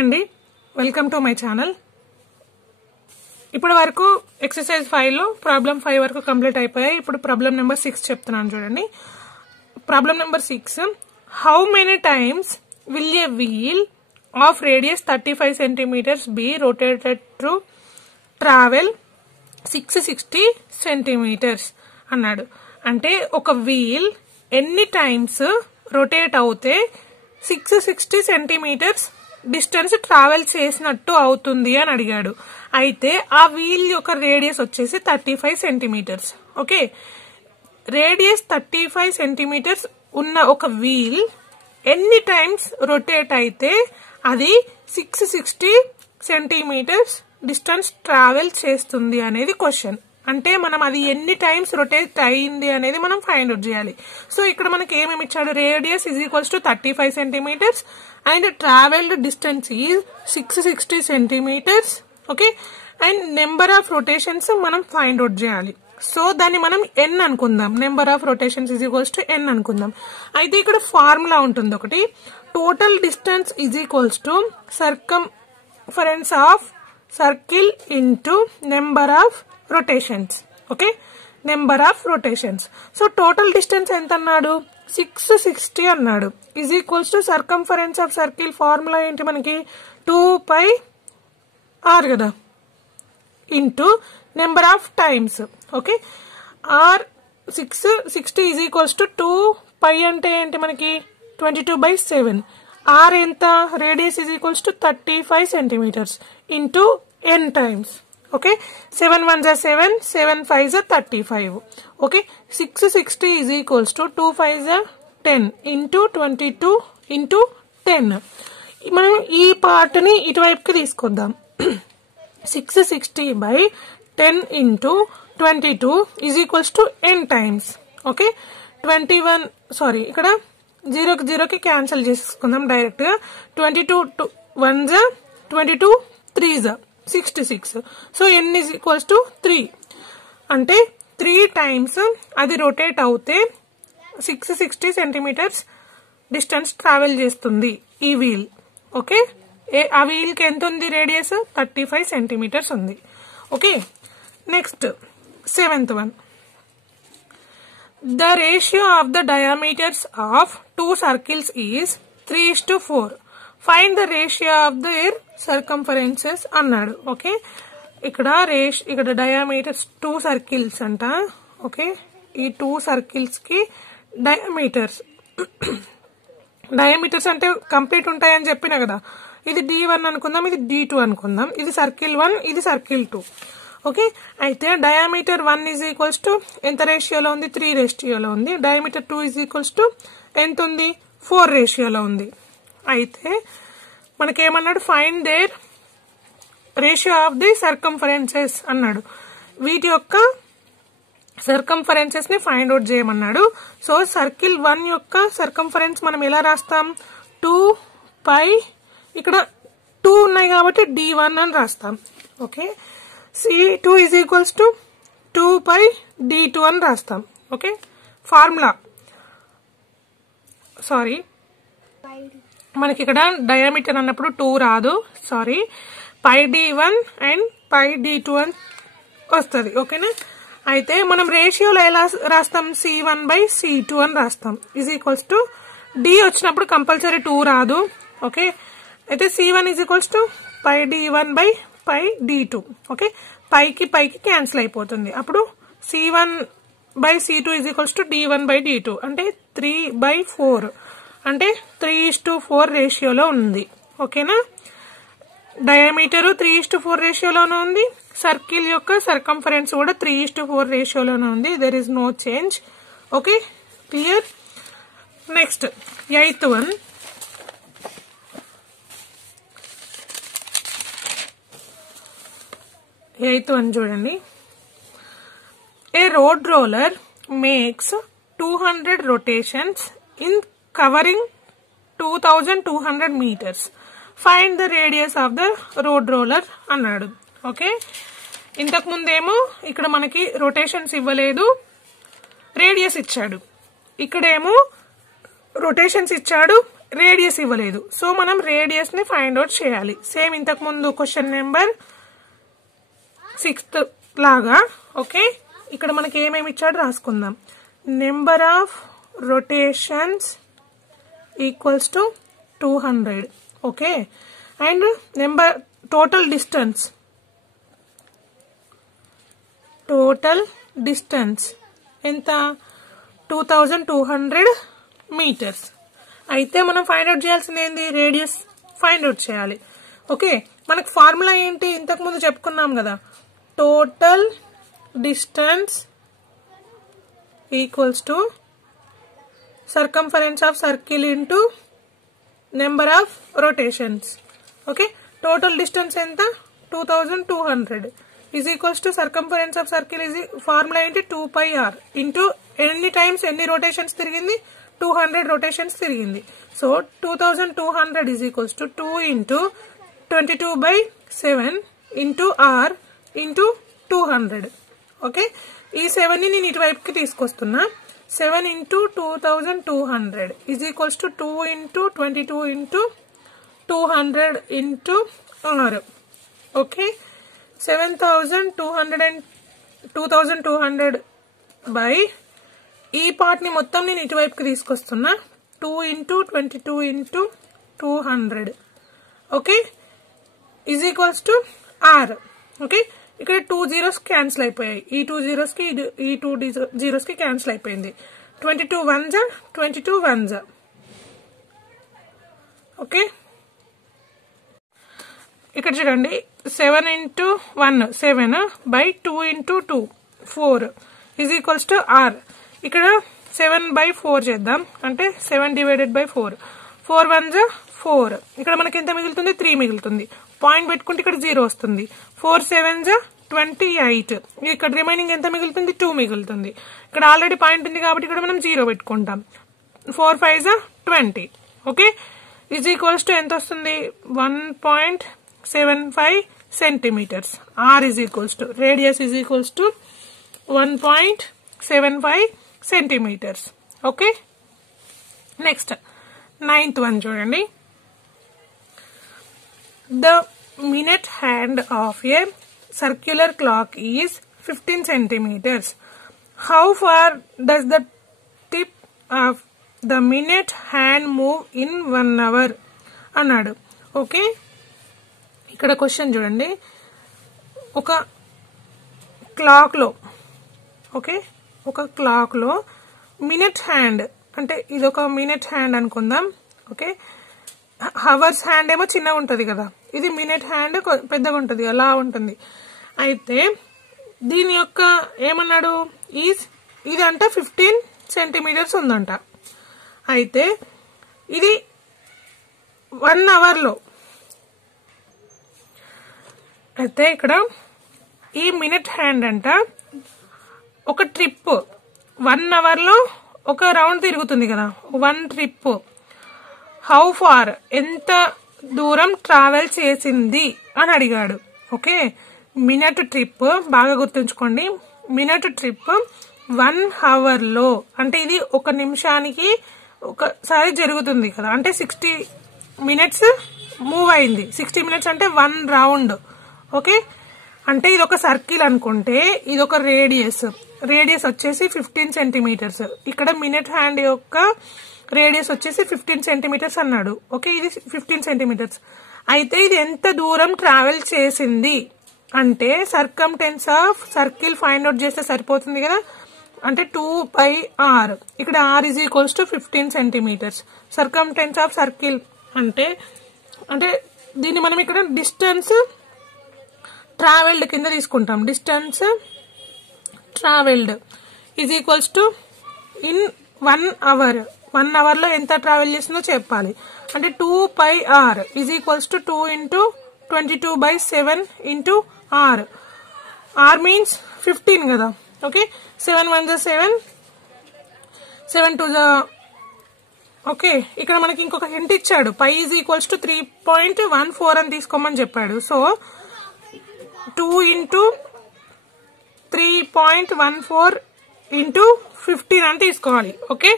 అండి, welcome to my channel. ఇప్పటి వరకు ఎక్సర్సైజ్ 5 లో ప్రాబ్లం 5 వరకు కంప్లీట్ అయిపోయాయి. ఇప్పుడు ప్రాబ్లం నెంబర్ 6 చెప్తున్నాను చూడండి. Problem number 6, how many times will a wheel of radius 35 centimetres be rotated to travel 660 centimetres అన్నాడు. అంటే ఒక వీల్ ఎన్ని టైమ్స్ రొటేట్ అవుతే 660 సెంటీమీటర్స్ డిస్టెన్స్ ట్రావెల్ చేసినట్టు అవుతుంది అని అడిగాడు. అయితే ఆ వీల్ యొక్క రేడియస్ వచ్చేసి 35 సెంటీమీటర్స్. ఓకే, రేడియస్ 35 సెంటీమీటర్స్ ఉన్న ఒక వీల్ ఎన్ని టైమ్స్ రొటేట్ అయితే అది 660 సెంటీమీటర్స్ డిస్టెన్స్ ట్రావెల్ చేస్తుంది అనేది క్వశ్చన్. అంటే మనం అది ఎన్ని టైమ్స్ రొటేట్ అయింది అనేది మనం ఫైండ్ అవుట్ చేయాలి. సో ఇక్కడ మనకి ఏమేమి ఇచ్చాడు, radius is equals to 35 centimetres and travelled distance is 660 centimetres. Okay, and number of rotations మనం ఫైండ్ అవుట్ చేయాలి. సో దాన్ని మనం n అనుకుందాం, number of rotations is equals to n అనుకుందాం. అయితే ఇక్కడ ఫార్ములా ఉంటుంది ఒకటి, total distance is equals to circumference of circle into number of rotations. Okay, number of rotations. So total distance ఎంత అన్నాడు, 660 అన్నాడు. Is equals to circumference of circle formula ఏంటి మనకి, 2πr కదా, into number of times. Okay, R 660 is equals to 2π అంటే ఏంటి మనకి 22/7. R ఎంత, radius is equals to 35 centimetres into n times. Okay, 7 1 జా 7, 7 5 జా 35. ఓకే, 660 ఈజ్ ఈక్వల్స్ టు 2 5 జా 10 ఇంటూ 22 ఇంటూ 10. మనం ఈ పార్ట్ ని ఇటువైపుకి తీసుకొద్దాం. 660/10 into 22 is equals to n times. Okay, 21 sorry ఇక్కడ 0కి 0కి క్యాన్సిల్ చేసుకుందాం డైరెక్ట్ గా. 22 1 జా 22, 3 జా 66. So n is equals to 3. అంటే 3 టైమ్స్ అది రొటేట్ అవుతే 660 సెంటీమీటర్స్ డిస్టెన్స్ ట్రావెల్ చేస్తుంది ఈ వీల్. ఓకే, ఆ వీల్ కి ఎంత ఉంది, రేడియస్ 35 సెంటీమీటర్స్ ఉంది. Okay, next 7th one, the ratio of the diameters of 2 circles is 3:4. Find the ratio of their circumferences అన్నాడు. ఓకే, ఇక్కడ డయామీటర్స్ 2 సర్కిల్స్ అంట. ఓకే, ఈ 2 సర్కిల్స్ కి డయామీటర్స్ అంటే కంప్లీట్ ఉంటాయని చెప్పినా కదా. ఇది D1 అనుకుందాం, ఇది D2 అనుకుందాం. ఇది సర్కిల్ 1, ఇది సర్కిల్ 2. ఓకే, అయితే డయామీటర్ 1 ఈజ్ ఈక్వల్స్ టు ఎంత రేషియోలో ఉంది, 3 రేషియోలో ఉంది. డయామీటర్ 2 ఈజ్ ఈక్వల్స్ టు ఎంత ఉంది, 4 రేషియోలో ఉంది. అయితే మనకేమన్నాడు, find their ratio of the circumferences అన్నాడు. వీటి యొక్క సర్కంఫరెన్సెస్ ని ఫైండ్ అవుట్ చేయమన్నాడు. సో సర్కిల్ 1 యొక్క సర్కంఫరెన్స్ మనం ఎలా రాస్తాం, 2π, ఇక్కడ 2 ఉన్నాయి కాబట్టి D1 అని రాస్తాం. Okay, C2 is equals to 2πD2 అని రాస్తాం. ఓకే, ఫార్ములా సారీ మనకి ఇక్కడ డయామీటర్ అన్నప్పుడు 2 రాదు, సారీ, πD1 అండ్ πD2 అని వస్తుంది. ఓకేనా, అయితే మనం రేషియోలో ఎలా రాస్తాం, C1/C2 అని రాస్తాం. ఈజ్ ఈక్వల్స్ టు D వచ్చినప్పుడు కంపల్సరీ 2 రాదు. ఓకే, అయితే C1 is equals to πD1/πD2. Okay, పైకి క్యాన్సిల్ అయిపోతుంది. అప్పుడు C1/C2 is equals to D1/D2 అంటే 3/4 అంటే 3:4 రేషియోలో ఉంది. ఓకేనా, డయామీటర్ 3:4 రేషియోలోనే ఉంది, సర్కిల్ యొక్క సర్కంఫరెన్స్ కూడా 3:4 రేషియోలోనే ఉంది. There is no change. Okay, clear. Next 8th one, చూడండి. A road roller makes 200 rotations in covering 2200 meters. Find the radius of the road roller అన్నాడు. ఓకే, ఇంతకు ముందేమో ఇక్కడ మనకి రొటేషన్స్ ఇవ్వలేదు, రేడియస్ ఇచ్చాడు. ఇక్కడేమో రొటేషన్స్ ఇచ్చాడు రేడియస్ ఇవ్వలేదు. సో మనం రేడియస్ ని ఫైండ్ అవుట్ చేయాలి. సేమ్ ఇంతకు ముందు క్వశ్చన్ నెంబర్ 6 లాగా. ఓకే, ఇక్కడ మనకి ఏమేమి ఇచ్చాడు రాసుకుందాం. Number of rotations equals to 200. Okay, and number total distance ఎంత 2200 మీటర్స్. అయితే మనం ఫైండ్ అవుట్ చేయాల్సింది ఏంది, రేడియస్ ఫైండ్ అవుట్ చేయాలి. ఓకే, మనకు ఫార్ములా ఏంటి, ఇంతకు ముందు చెప్పుకున్నాం కదా, total distance equals to circumference of circle into number of rotations. Okay, total distance ఎంత 2200 is equals to circumference of circle is formula ఏంటి 2πr ఇంటూ ఎన్ని టైమ్స్ ఎన్ని రొటేషన్స్ తిరిగింది 200 రొటేషన్స్ తిరిగింది. So 2200 is equals to 2 into 22/7 into r into 200. Okay, ఈ 7ని నేను ఇటువైపుకి తీసుకొస్తున్నా. 7 into 2200 is equals to 2 into 22 into 200 into r. Okay, 2200 by ఈ part ని మొత్తం నేను ఇటువైపుకి తీసుకొస్తున్నా. 2 into 22 into 200. Okay, is equals to r. Okay, ఇక్కడ 2 zeros క్యాన్సిల్ అయిపోయాయి. ఈ 2 zeros కి ఈ 2 zeros కి క్యాన్సిల్ అయిపోయింది. 22 1s 22 1s. ఓకే, ఇక్కడ చూడండి 7 into 1 7 by 2 into 2 4 is equals to r. ఇక్కడ 7/4 చేద్దాం, అంటే 7 డివైడెడ్ బై 4. 4 1s 4. ఇక్కడ మనకి ఎంత మిగులుతుంది 3 మిగులుతుంది. పాయింట్ పెట్టుకుంటే ఇక్కడ 0 వస్తుంది. 4 7s 28. ఇక్కడ రిమైనింగ్ ఎంత మిగులుతుంది 2 మిగులుతుంది. ఇక్కడ ఆల్రెడీ పాయింట్ ఉంది కాబట్టి ఇక్కడ మనం 0 పెట్టుకుంటాం. 4 5s 20. Okay, is equals to ఎంత వస్తుంది 1.75 centimetres. r is equals to radius is equals to 1.75 centimetres. Okay, next 9th one చూడండి. The minute hand of a circular clock is 15 centimetres. How far does the tip of the minute hand move in 1 hour అన్నాడు. Okay, ఇక్కడ question చూడండి. ఒక clock లో minute hand అంటే ఇది ఒక minute hand అనుకుందాం. ఓకే, హవర్స్ హ్యాండ్ ఏమో చిన్నగా ఉంటది కదా, ఇది మినిట్ హ్యాండ్ పెద్దగా ఉంటది, అలా ఉంటుంది. అయితే దీని యొక్క ఏమన్నాడు ఇది అంట 15 సెంటీమీటర్స్ ఉందంట. అయితే ఇది 1 hour లో, అయితే ఇక్కడ ఈ మినిట్ హ్యాండ్ అంట ఒక ట్రిప్ 1 hour లో ఒక రౌండ్ తిరుగుతుంది కదా, 1 ట్రిప్. హౌ ఫార్ ఎంత దూరం ట్రావెల్ చేసింది అని అడిగాడు. ఓకే, మినిట్ ట్రిప్ బాగా గుర్తుంచుకోండి. మినిట్ ట్రిప్ 1 hour లో అంటే ఇది 1 నిమిషానికి ఒకసారి జరుగుతుంది కదా, అంటే 60 minutes మూవ్ అయింది. 60 minutes అంటే 1 రౌండ్. ఓకే, అంటే ఇది ఒక సర్కిల్ అనుకుంటే ఇది ఒక రేడియస్ వచ్చేసి 15 సెంటీమీటర్స్. ఇక్కడ మినిట్ హ్యాండ్ యొక్క రేడియస్ వచ్చేసి 15 సెంటీమీటర్స్ అన్నాడు. ఓకే, ఇది 15 సెంటీమీటర్స్. అయితే ఇది ఎంత దూరం ట్రావెల్ చేసింది అంటే circumference of circle find out చేస్తే సరిపోతుంది కదా, అంటే 2πr. ఇక్కడ r is equals to 15 centimetres. Circumference of circle అంటే దీన్ని మనం ఇక్కడ డిస్టెన్స్ ట్రావెల్డ్ కింద తీసుకుంటాం. Distance travelled is equals to in 1 hour. 1 hour లో ఎంత ట్రావెల్ చేసిందో చెప్పాలి. అంటే 2πr is equals to 2 into 22/7 into r. r means 15 కదా. Okay, 7 1s 7, 7 2s. ఓకే, ఇక్కడ మనకి ఇంకొక హింట్ ఇచ్చాడు. π ఈజ్ ఈక్వల్స్ టు 3.14 అని తీసుకోమని చెప్పాడు. సో 2 ఇంటూ 3.14 ఇంటూ 15 అని తీసుకోవాలి. Okay,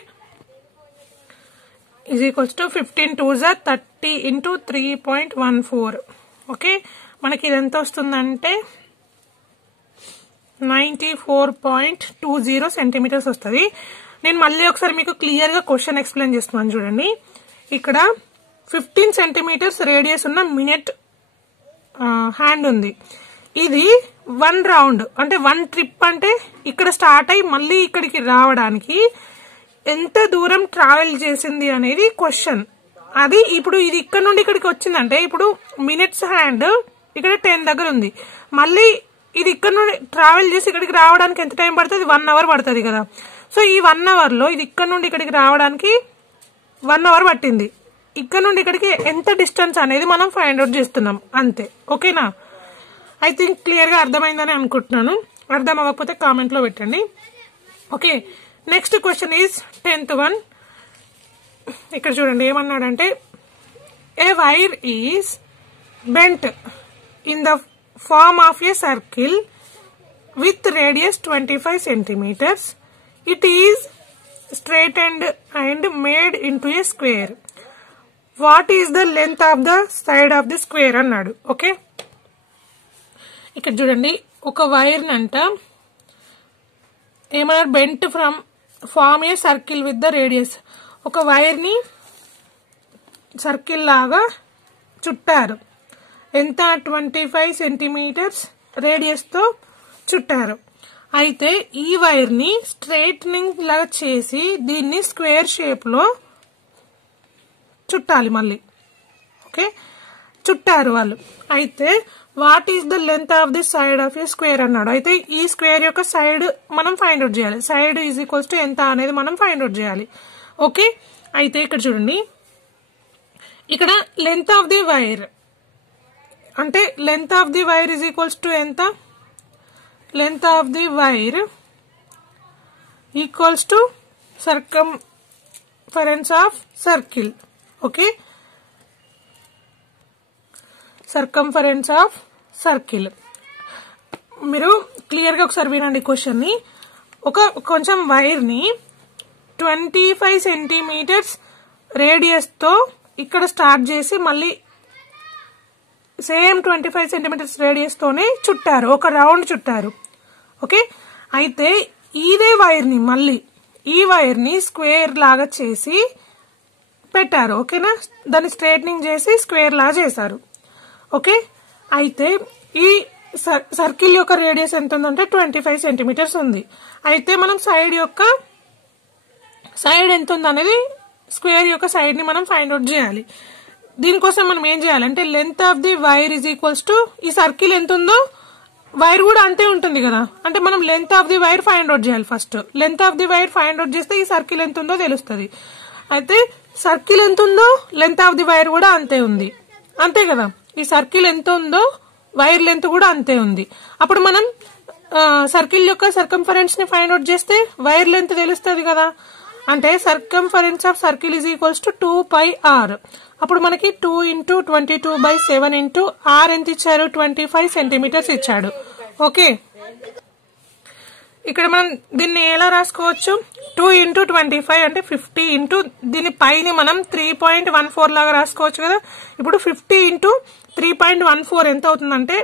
is equals to 15 2s 30 into 3.14. Okay, మనకి ఇది ఎంత వస్తుందంటే 94.20 సెంటీమీటర్స్ వస్తుంది. నేను మళ్ళీ ఒకసారి మీకు క్లియర్ గా క్వశ్చన్ ఎక్స్ప్లెయిన్ చేస్తున్నాను చూడండి. ఇక్కడ 15 సెంటీమీటర్స్ రేడియస్ ఉన్న మినిట్ హ్యాండ్ ఉంది. ఇది 1 రౌండ్ అంటే 1 ట్రిప్ అంటే ఇక్కడ స్టార్ట్ అయ్యి మళ్ళీ ఇక్కడికి రావడానికి ఎంత దూరం ట్రావెల్ చేసింది అనేది క్వశ్చన్. అది ఇప్పుడు ఇది ఇక్కడ నుండి ఇక్కడికి వచ్చిందంటే ఇప్పుడు మినిట్స్ హ్యాండ్ ఇక్కడ 10 దగ్గర ఉంది. మళ్ళీ ఇది ఇక్కడ నుండి ట్రావెల్ చేసి ఇక్కడికి రావడానికి ఎంత టైం పడుతుంది? 1 అవర్ పడుతుంది కదా. సో ఈ 1 అవర్ లో ఇది ఇక్కడ నుండి ఇక్కడికి రావడానికి 1 అవర్ పట్టింది. ఇక్కడ నుండి ఇక్కడికి ఎంత డిస్టెన్స్ అనేది మనం ఫైండ్ అవుట్ చేస్తున్నాం అంతే. ఓకేనా? ఐ థింక్ క్లియర్ గా అర్థమైందని అనుకుంటున్నాను. అర్థం అవ్వకపోతే కామెంట్ లో పెట్టండి. Okay, next question is 10th one. ఇక్కడ చూడండి ఏమన్నాడంటే a wire is bent in the form of a circle with radius 25 centimetres. It is straightened and made into a square. What is the length of the side of the square అన్నాడు. Okay, ఇక్కడ చూడండి ఒక wire నంట ఏమన్నారు? Bent from form a circle with the radius. ఒక wire ని circle లాగా చుట్టారు. ఎంత? 25 సెంటీమీటర్స్ రేడియస్ తో చుట్టారు. అయితే ఈ వైర్ ని స్ట్రైట్నింగ్ లాగా చేసి దీన్ని స్క్వేర్ షేప్ లో చుట్టాలి మళ్ళీ. ఓకే, చుట్టారు వాళ్ళు. అయితే what is the length of the side of A square అన్నాడు. అయితే ఈ స్క్వేర్ యొక్క సైడ్ మనం ఫైండ్ అవుట్ చేయాలి. సైడ్ ఈజ్ ఈక్వల్స్ టు ఎంత అనేది మనం ఫైండ్ అవుట్ చేయాలి. ఓకే, అయితే ఇక్కడ చూడండి ఇక్కడ లెంత్ ఆఫ్ ది వైర్ అంటే length of the wire is equals to ఎంత? Length of the wire equals to circumference of circle. Okay, circumference of circle. మీరు క్లియర్ గా ఒకసారి వినండి క్వశ్చన్ ని. కొంచెం వైర్ ని 25 సెంటీమీటర్స్ రేడియస్ తో ఇక్కడ స్టార్ట్ చేసి మళ్ళీ సేమ్ 25 సెంటీమీటర్స్ రేడియస్ తోనే చుట్టారు, ఒక రౌండ్ చుట్టారు. ఓకే, అయితే ఇదే వైర్ ని మళ్ళీ ఈ వైర్ ని స్క్వేర్ లాగా చేసి పెట్టారు. ఓకేనా? దాన్ని స్ట్రైట్నింగ్ చేసి స్క్వేర్ లాగా చేశారు. ఓకే, అయితే ఈ సర్కిల్ యొక్క రేడియస్ ఎంత ఉందంటే 25 సెంటీమీటర్స్ ఉంది. అయితే మనం సైడ్ ఎంత ఉంది అనేది స్క్వేర్ యొక్క సైడ్ ని మనం ఫైండ్ అవుట్ చేయాలి. దీనికోసం మనం ఏం చేయాలంటే length of the wire is equals to ఈ సర్కిల్ ఎంత ఉందో వైర్ కూడా అంతే ఉంటుంది కదా. అంటే మనం length of the wire find out చేయాలి. First length of the wire find out చేస్తే ఈ సర్కిల్ ఎంత ఉందో తెలుస్తుంది. అయితే సర్కిల్ ఎంత ఉందో లెంత్ ఆఫ్ ది వైర్ కూడా అంతే ఉంది, అంతే కదా. ఈ సర్కిల్ ఎంత ఉందో వైర్ లెంత్ కూడా అంతే ఉంది. అప్పుడు మనం సర్కిల్ యొక్క సర్కంఫరెన్స్ ని ఫైండ్ అవుట్ చేస్తే వైర్ లెంత్ తెలుస్తుంది కదా. అంటే circumference of circle is equals to 2πr. అప్పుడు మనకి 2 ఇంటూ 22/7 ఇంటూ r ఎంత ఇచ్చారు? 25 సెంటీమీటర్స్ ఇచ్చాడు. ఓకే, ఇక్కడ మనం దీన్ని ఎలా రాసుకోవచ్చు? 2 ఇంటూ 25 అంటే 50 ఇంటూ దీని పైన మనం 3.14 లాగా రాసుకోవచ్చు కదా. ఇప్పుడు 50 ఇంటూ 3.14 ఎంత అవుతుందంటే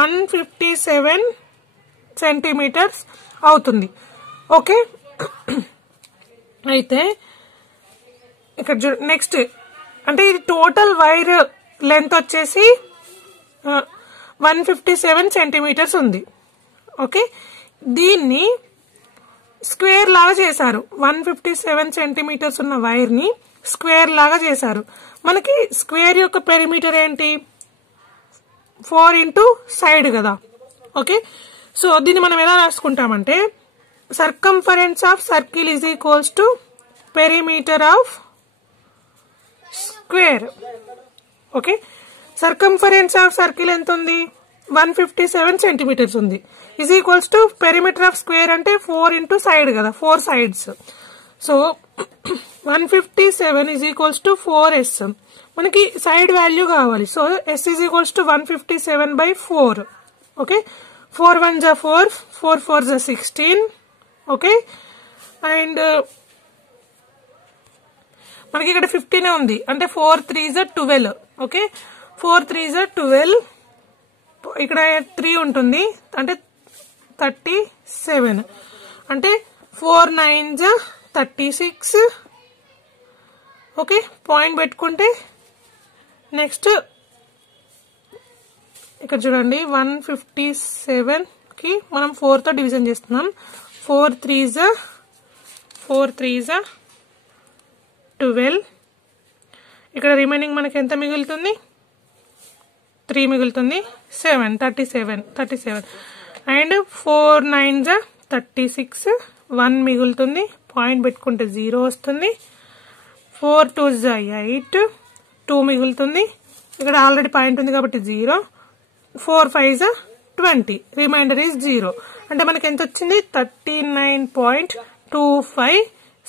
157 సెంటీమీటర్స్ అవుతుంది. ఓకే, అయితే ఇక్కడ నెక్స్ట్ అంటే ఇది టోటల్ వైర్ లెంత్ వచ్చేసి 157 సెంటీమీటర్స్ ఉంది. ఓకే, దీన్ని స్క్వేర్ లాగా చేశారు. 157 సెంటీమీటర్స్ ఉన్న వైర్ ని స్క్వేర్ లాగా చేశారు. మనకి స్క్వేర్ యొక్క పెరిమీటర్ ఏంటి? 4 ఇంటూ సైడ్ కదా. ఓకే, సో దీన్ని మనం ఎలా రాసుకుంటామంటే circumference of circle is equals to perimeter of square. Okay, circumference of circle ఎంత ఉంది? 157 సెంటీమీటర్స్ ఉంది. Is equals to perimeter of square అంటే 4 ఇంటూ సైడ్ కదా, 4 sides. So 157 is equals to 4s. మనకి సైడ్ వాల్యూ కావాలి. So s is equals to 157/4. Okay, 4 1 జా 4, 4 4 జా 16. Okay, and మనకి ఇక్కడ 15 ఉంది అంటే 4 3s 12. ఓకే 4 3s 12, ఇక్కడ 3 ఉంటుంది అంటే 37, అంటే 4 9s 36. ఓకే పాయింట్ పెట్టుకుంటే నెక్స్ట్ ఇక్కడ చూడండి 157 కి మనం 4 తో డివిజన్ చేస్తున్నాం. 4 3s 12. ఇక్కడ రిమైనింగ్ మనకి ఎంత మిగులుతుంది? 3 మిగులుతుంది. 37 అండ్ 4 9s 36, 1 మిగులుతుంది. పాయింట్ పెట్టుకుంటే 0 వస్తుంది. 4 2s 8, 2 మిగులుతుంది. ఇక్కడ ఆల్రెడీ పాయింట్ ఉంది కాబట్టి 0. 4 5s 20, రిమైండర్ ఈజ్ 0. అంటే మనకి ఎంత వచ్చింది? 39.25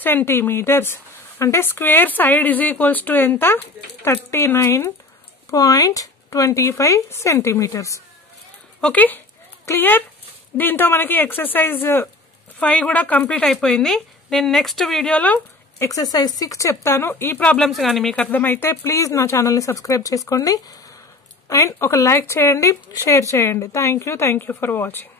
సెంటీమీటర్స్. అంటే square side is equals to ఎంత? 39.25 సెంటీమీటర్స్. Okay clear. దీంతో మనకి ఎక్సర్సైజ్ 5 కూడా కంప్లీట్ అయిపోయింది. నేను నెక్స్ట్ వీడియోలో ఎక్సర్సైజ్ 6 చెప్తాను. ఈ ప్రాబ్లమ్స్ కానీ మీకు అర్థమైతే ప్లీజ్ నా ఛానల్ని సబ్స్క్రైబ్ చేసుకోండి అండ్ ఒక లైక్ చేయండి, షేర్ చేయండి. Thank you for watching.